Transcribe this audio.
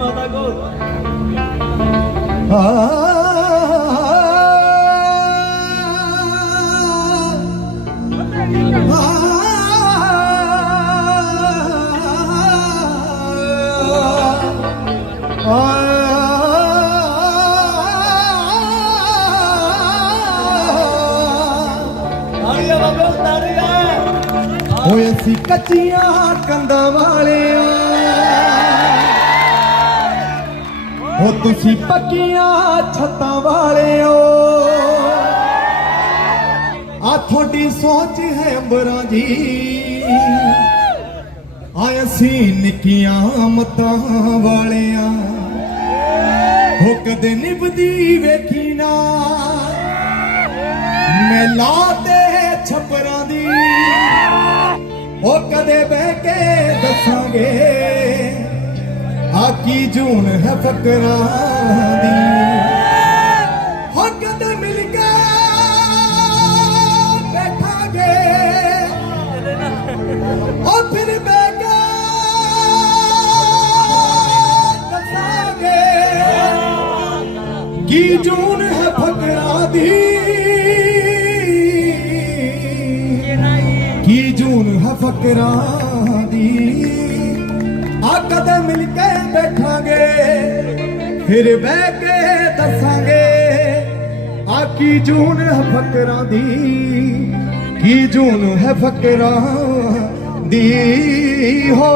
ਮਾਤਾ ਕੋ ਤਾੜੀਆਂ ਬਾਬੇ ਤਾੜੀਆਂ ਓਏ ਅਸੀਂ ਕੱਚੀਆਂ ਕੰਧਾਂ ਵਾਲਿਆਂ ਉਹ ਤੁਸੀਂ ਪੱਕੀਆਂ ਛੱਤਾਂ ਵਾਲਿਓ। ਆ ਤੁਹਾਡੀ ਸੋਚ ਹੈ ਅੰਬਰਾਂ ਦੀ। ਆ ਅਸੀਂ ਨਿੱਕੀਆਂ ਮਤਾਂ ਵਾਲਿਆਂ। ਹੋ ਕਦੇ ਨਿਭਦੀ ਵੇਖੀ ਨਾ। ਮੈਲਾ ਤੇ ਛਪਰਾਂ ਦੀ। ਉਹ ਕਦੇ ਬਹਿ ਕੇ ਦੱਸਾਂਗੇ ਕੀ ਜੂਨ ਹੈ ਫਕਰਾਂ ਦੀ ਹੋ ਕਦੇ ਮਿਲ ਕੇ ਬੈਠਾਂਗੇ। ਉਹ ਫਿਰ ਬਹਿ ਦੱਸਾਂਗੇ? ਕੀ ਜੂਨ ਹੈ ਫਕਰਾਂ ਦੀ ਕੀ ਜੂਨ ਹੈ ਫਕਰਾਂ ਦੀ ਆ ਕਦੇ ਮਿਲ ਕੇ ਬੈਠਾ ਫਿਰ ਬਹਿ ਕੇ ਦੱਸਾਂਗੇ, ਆ ਕੀ ਜੂਨ ਹੈ ਫਕਰਾਂ ਦੀ? ਕੀ ਜੂਨ ਹੈ ਫਕਰਾਂ ਦੀ? ਹੋ